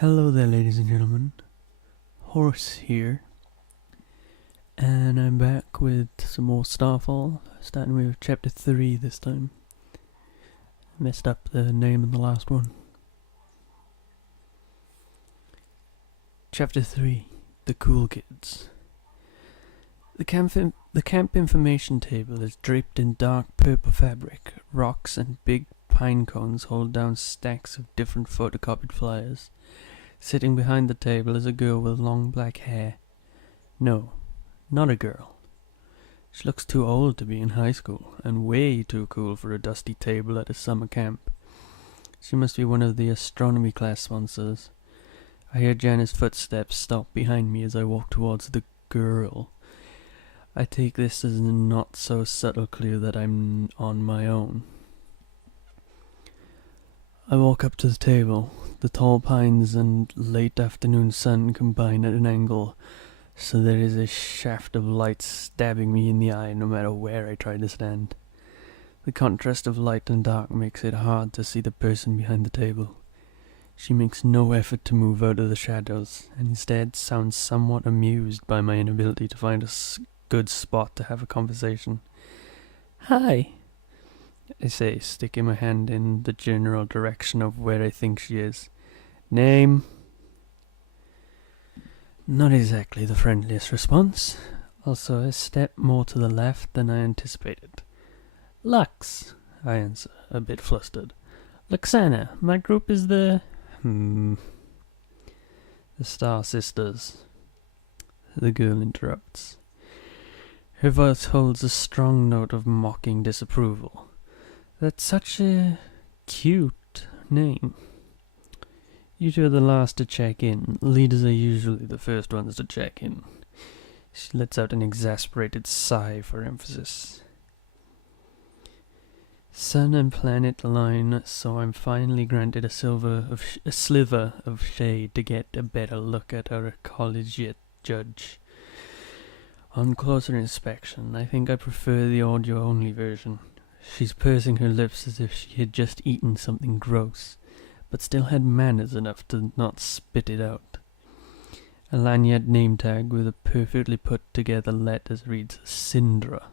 Hello there, ladies and gentlemen. Horse here, and I'm back with some more Starfall, starting with Chapter 3 this time. Messed up the name in the last one. Chapter 3, The Cool Kids. The camp information table is draped in dark purple fabric. Rocks and big pine cones hold down stacks of different photocopied flyers. Sitting behind the table is a girl with long black hair. No, not a girl. She looks too old to be in high school, and way too cool for a dusty table at a summer camp. She must be one of the astronomy class sponsors. I hear Jana's footsteps stop behind me as I walk towards the girl. I take this as a not so subtle clue that I'm on my own. I walk up to the table. The tall pines and late afternoon sun combine at an angle, so there is a shaft of light stabbing me in the eye no matter where I try to stand. The contrast of light and dark makes it hard to see the person behind the table. She makes no effort to move out of the shadows, and instead sounds somewhat amused by my inability to find a good spot to have a conversation. "Hi," I say, sticking my hand in the general direction of where I think she is. "Name?" Not exactly the friendliest response. Also a step more to the left than I anticipated. "Lux," I answer, a bit flustered. "Luxana, my group is the... The Star Sisters." The girl interrupts. Her voice holds a strong note of mocking disapproval. "That's such a cute name." "You two are the last to check in. Leaders are usually the first ones to check in." She lets out an exasperated sigh for emphasis. Sun and planet align, so I'm finally granted a sliver of shade to get a better look at our collegiate judge. On closer inspection, I think I prefer the audio-only version. She's pursing her lips as if she had just eaten something gross, but still had manners enough to not spit it out. A lanyard name tag with a perfectly put-together letters reads Syndra.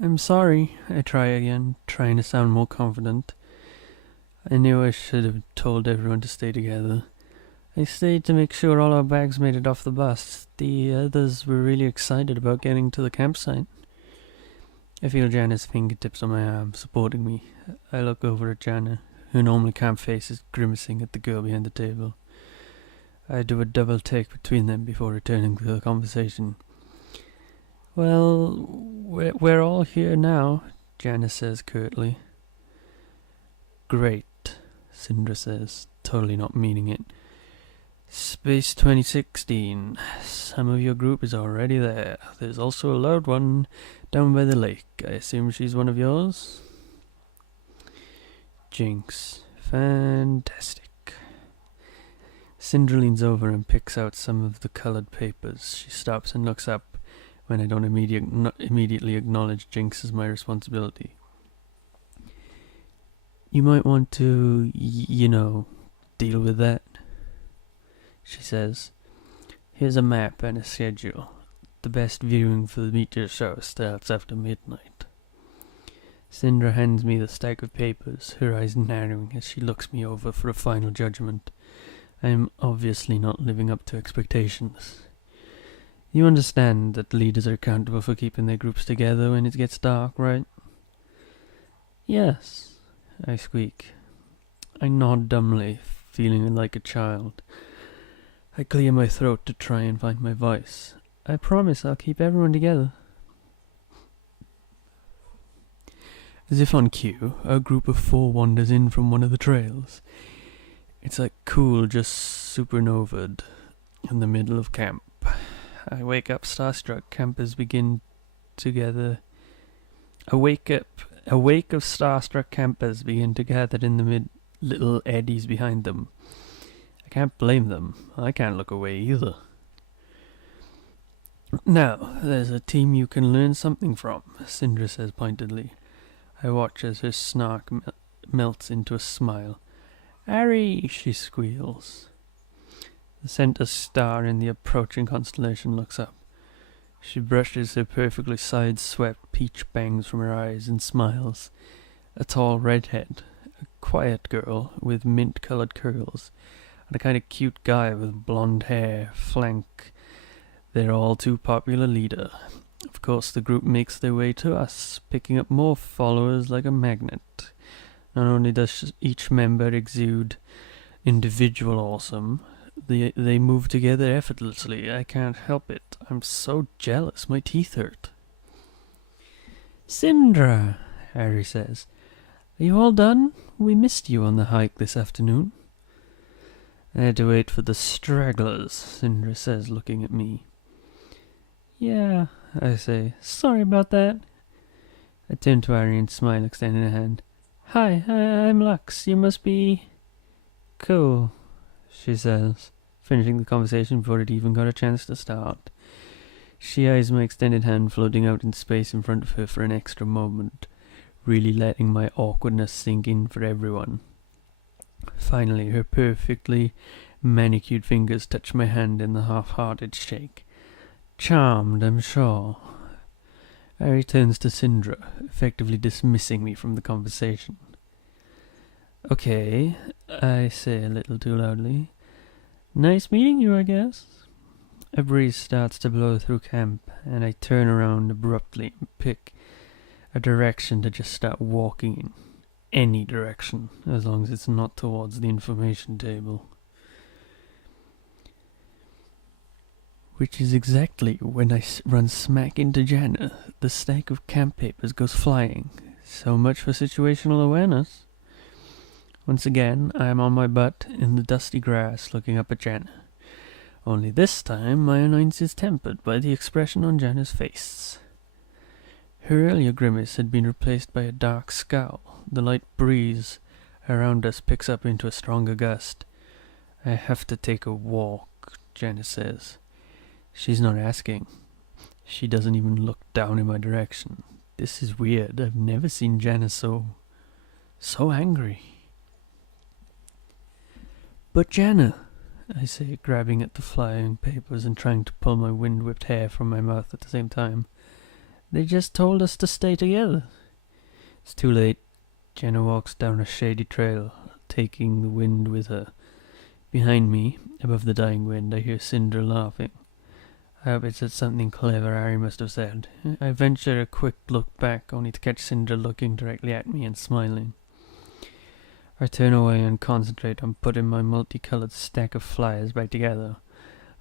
"I'm sorry," I try again, trying to sound more confident. I knew I should have told everyone to stay together. I stayed to make sure all our bags made it off the bus. The others were really excited about getting to the campsite. I feel Jana's fingertips on my arm, supporting me. I look over at Jana, who normally calm face is grimacing at the girl behind the table. I do a double take between them before returning to the conversation. "Well, we're all here now," Jana says curtly. "Great," Syndra says, totally not meaning it. "Space 2016. Some of your group is already there. There's also a loud one down by the lake. I assume she's one of yours?" Jinx. Fantastic. Syndra leans over and picks out some of the colored papers. She stops and looks up when I don't immediately acknowledge Jinx as my responsibility. "You might want to, deal with that," she says. "Here's a map and a schedule. The best viewing for the meteor show starts after midnight." Syndra hands me the stack of papers, her eyes narrowing as she looks me over for a final judgment. I am obviously not living up to expectations. "You understand that leaders are accountable for keeping their groups together when it gets dark, right?" "Yes," I squeak. I nod dumbly, feeling like a child. I clear my throat to try and find my voice. "I promise I'll keep everyone together." As if on cue, a group of 4 wanders in from one of the trails. It's like cool, just supernovaed in the middle of camp. I wake up starstruck. Campers begin together. A wake of starstruck campers begin to gather in the little eddies behind them. I can't blame them. I can't look away either. "Now, there's a team you can learn something from," Syndra says pointedly. I watch as her snark melts into a smile. "Harry!" she squeals. The center star in the approaching constellation looks up. She brushes her perfectly side-swept peach bangs from her eyes and smiles. A tall redhead, a quiet girl with mint-colored curls, and a kind of cute guy with blonde hair flank their all-too-popular leader. Of course, the group makes their way to us, picking up more followers like a magnet. Not only does each member exude individual awesome, they move together effortlessly. I can't help it. I'm so jealous. My teeth hurt. "Syndra," Harry says. "Are you all done? We missed you on the hike this afternoon." "I had to wait for the stragglers," Syndra says, looking at me. "Yeah," I say. "Sorry about that." I turn to Harry and smile, extending a hand. "Hi, I'm Lux. You must be..." "Cool," she says, finishing the conversation before it even got a chance to start. She eyes my extended hand floating out in space in front of her for an extra moment, really letting my awkwardness sink in for everyone. Finally, her perfectly manicured fingers touch my hand in the half-hearted shake. Charmed, I'm sure. Harry turns to Syndra, effectively dismissing me from the conversation. "Okay," I say a little too loudly. "Nice meeting you, I guess." A breeze starts to blow through camp, and I turn around abruptly and pick a direction to just start walking in. Any direction, as long as it's not towards the information table. Which is exactly when I run smack into Jana. The stack of camp papers goes flying. So much for situational awareness. Once again, I am on my butt in the dusty grass looking up at Jana. Only this time, my annoyance is tempered by the expression on Jana's face. Her earlier grimace had been replaced by a dark scowl. The light breeze around us picks up into a stronger gust. "I have to take a walk," Jana says. She's not asking. She doesn't even look down in my direction. This is weird. I've never seen Jana so angry. "But Jana," I say, grabbing at the flying papers and trying to pull my wind-whipped hair from my mouth at the same time. "They just told us to stay together." It's too late. Jana walks down a shady trail, taking the wind with her. Behind me, above the dying wind, I hear Syndra laughing. I hope it's at something clever Harry must have said. I venture a quick look back, only to catch Syndra looking directly at me and smiling. I turn away and concentrate on putting my multicolored stack of flyers back together,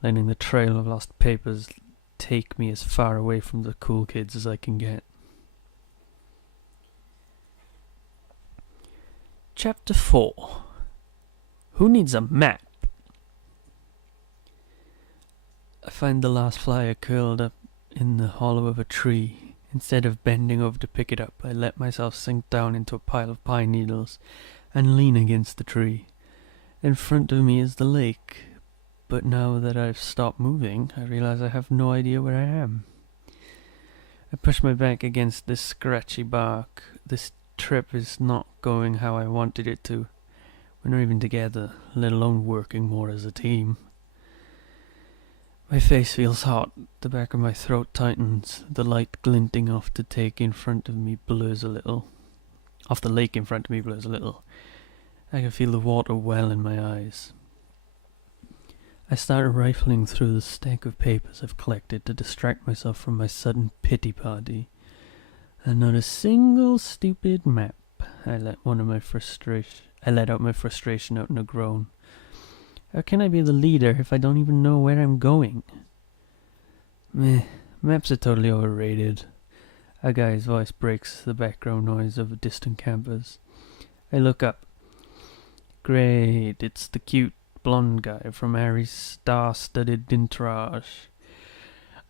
letting the trail of lost papers take me as far away from the cool kids as I can get. Chapter 4. Who needs a map? I find the last flyer curled up in the hollow of a tree. Instead of bending over to pick it up, I let myself sink down into a pile of pine needles and lean against the tree. In front of me is the lake, but now that I've stopped moving, I realize I have no idea where I am. I push my back against this scratchy bark. This trip is not going how I wanted it to. We're not even together, let alone working more as a team. My face feels hot, the back of my throat tightens, the light glinting off the lake in front of me blurs a little. I can feel the water well in my eyes. I start rifling through the stack of papers I've collected to distract myself from my sudden pity party. And not a single stupid map. I let out my frustration out in a groan. How can I be the leader if I don't even know where I'm going? Maps are totally overrated. A guy's voice breaks the background noise of distant campers. I look up. Great, it's the cute blonde guy from Harry's star-studded entourage.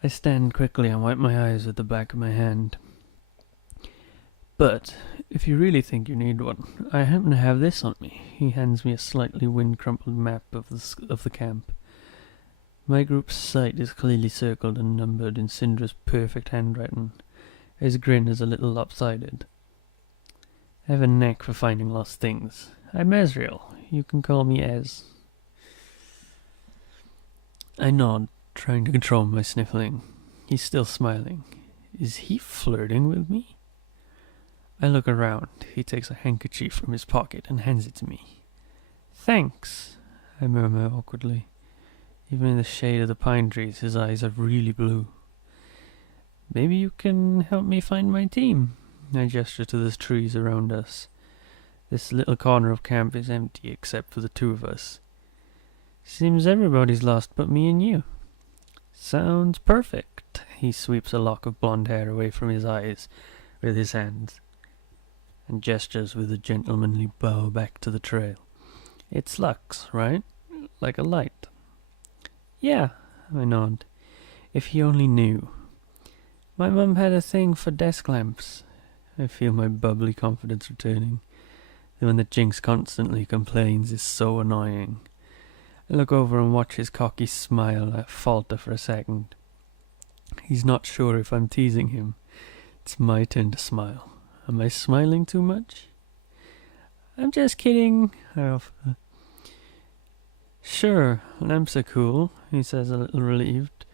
I stand quickly and wipe my eyes with the back of my hand. "But if you really think you need one, I happen to have this on me." He hands me a slightly wind-crumpled map of the camp. My group's site is clearly circled and numbered in Syndra's perfect handwriting. His grin is a little lopsided. I have a knack for finding lost things. I'm Asriel. You can call me Ez. I nod, trying to control my sniffling. He's still smiling. Is he flirting with me? I look around. He takes a handkerchief from his pocket and hands it to me. Thanks, I murmur awkwardly. Even in the shade of the pine trees, his eyes are really blue. Maybe you can help me find my team. I gesture to the trees around us. This little corner of camp is empty except for the two of us. Seems everybody's lost but me and you. Sounds perfect. He sweeps a lock of blonde hair away from his eyes with his hands and gestures with a gentlemanly bow back to the trail. It's Lux, right? Like a light. Yeah, I nod. If he only knew. My mum had a thing for desk lamps. I feel my bubbly confidence returning. The one that Jinx constantly complains is so annoying. I look over and watch his cocky smile falter for a second. He's not sure if I'm teasing him. It's my turn to smile. Am I smiling too much? I'm just kidding, I offer. Sure, lamps are cool, he says a little relieved,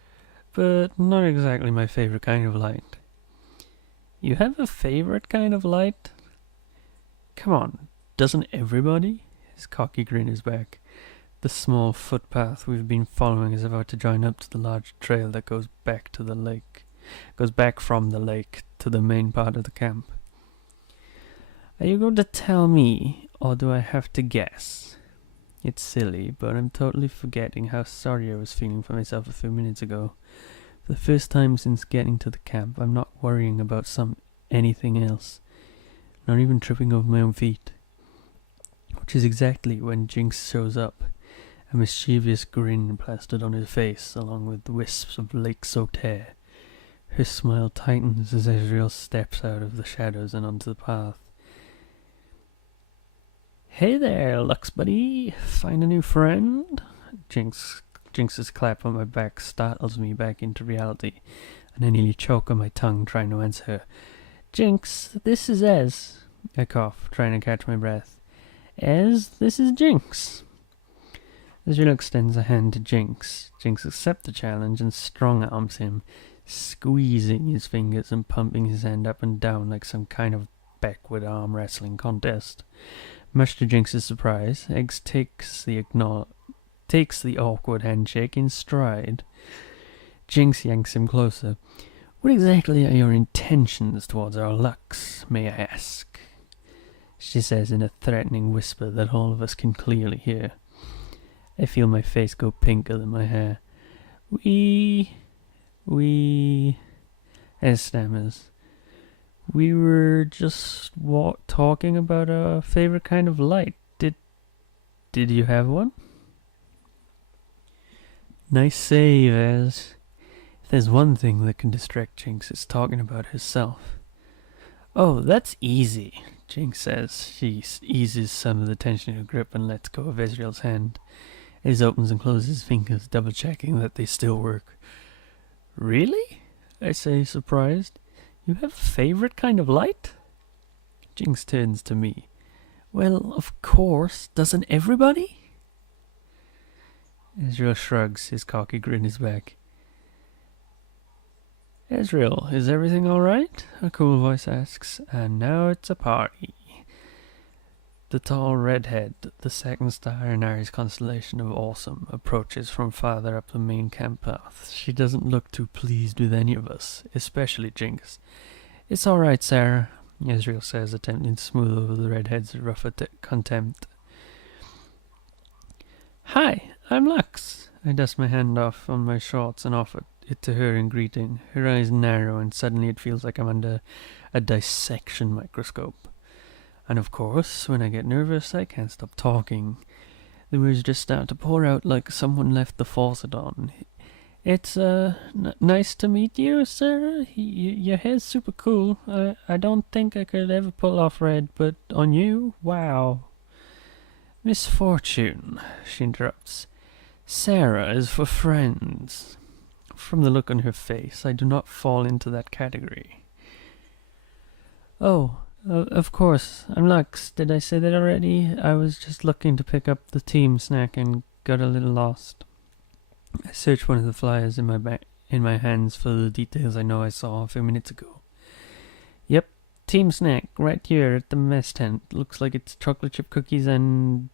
but not exactly my favorite kind of light. You have a favorite kind of light? Come on, doesn't everybody? His cocky grin is back. The small footpath we've been following is about to join up to the large trail that goes back to the lake. Goes back from the lake to the main part of the camp. Are you going to tell me, or do I have to guess? It's silly, but I'm totally forgetting how sorry I was feeling for myself a few minutes ago. For the first time since getting to the camp, I'm not worrying about anything else. Not even tripping over my own feet. Which is exactly when Jinx shows up. A mischievous grin plastered on his face, along with wisps of lake-soaked hair. Her smile tightens as Ezreal steps out of the shadows and onto the path. Hey there, Lux buddy. Find a new friend? Jinx's clap on my back startles me back into reality, and I nearly choke on my tongue trying to answer her. Jinx, this is Ez. I cough, trying to catch my breath. Ez, this is Jinx. Ezreal extends a hand to Jinx. Jinx accepts the challenge and strong-arms him, squeezing his fingers and pumping his hand up and down like some kind of backward arm wrestling contest. Much to Jinx's surprise, Eggs takes the awkward handshake in stride. Jinx yanks him closer. What exactly are your intentions towards our Lux, may I ask? She says in a threatening whisper that all of us can clearly hear. I feel my face go pinker than my hair. We... Ez stammers. We were just talking about our favorite kind of light. Did you have one? Nice save, Ez. If there's one thing that can distract Jinx, it's talking about herself. Oh, that's easy, Jinx says. She eases some of the tension in her grip and lets go of Ezreal's hand. Ez opens and closes his fingers, double-checking that they still work. Really? I say, surprised. You have a favorite kind of light? Jinx turns to me. Well, of course. Doesn't everybody? Ezreal shrugs. His cocky grin is back. Ezreal, is everything alright? A cool voice asks. And now it's a party. The tall redhead, the second star in Ares' constellation of awesome, approaches from farther up the main camp path. She doesn't look too pleased with any of us, especially Jinx. It's alright, Sarah, Ezreal says, attempting to smooth over the redhead's rough contempt. Hi, I'm Lux. I dust my hand off on my shorts and offer it to her in greeting. Her eyes narrow and suddenly it feels like I'm under a dissection microscope. And of course, when I get nervous, I can't stop talking. The words just start to pour out like someone left the faucet on. It's, nice to meet you, Sarah. Your hair's super cool. I don't think I could ever pull off red, but on you, wow. Misfortune, she interrupts. Sarah is for friends. From the look on her face, I do not fall into that category. Oh, Of course, I'm Lux. Did I say that already? I was just looking to pick up the team snack and got a little lost. I searched one of the flyers in my hands for the details I know I saw a few minutes ago. Yep, team snack right here at the mess tent. Looks like it's chocolate chip cookies and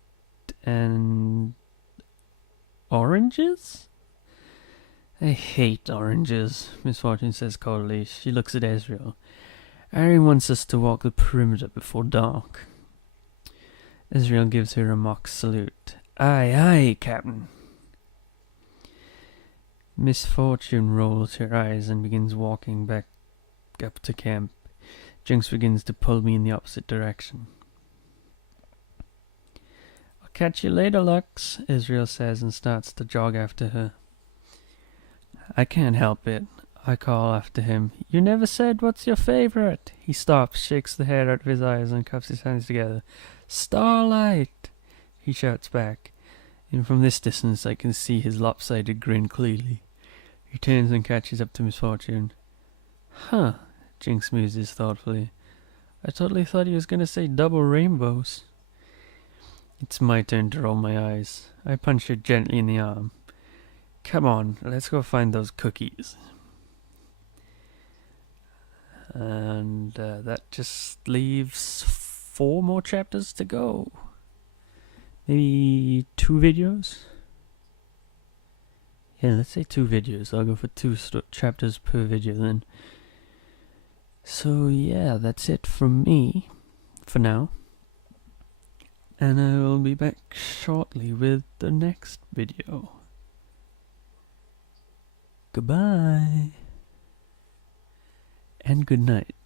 oranges? I hate oranges, Miss Fortune says coldly. She looks at Ezreal. Ari wants us to walk the perimeter before dark. Ezreal gives her a mock salute. Aye, aye, Captain. Miss Fortune rolls her eyes and begins walking back up to camp. Jinx begins to pull me in the opposite direction. I'll catch you later, Lux, Ezreal says and starts to jog after her. I can't help it, I call after him. You never said what's your favorite. He stops, shakes the hair out of his eyes and cups his hands together. Starlight, he shouts back. And from this distance I can see his lopsided grin clearly. He turns and catches up to Miss Fortune. Huh, Jinx muses thoughtfully. I totally thought he was going to say double rainbows. It's my turn to roll my eyes. I punch her gently in the arm. Come on, let's go find those cookies. And that just leaves 4 more chapters to go. Maybe 2 videos? Yeah, let's say 2 videos. I'll go for 2 chapters per video then. So yeah, that's it from me for now. And I will be back shortly with the next video. Goodbye. And good night.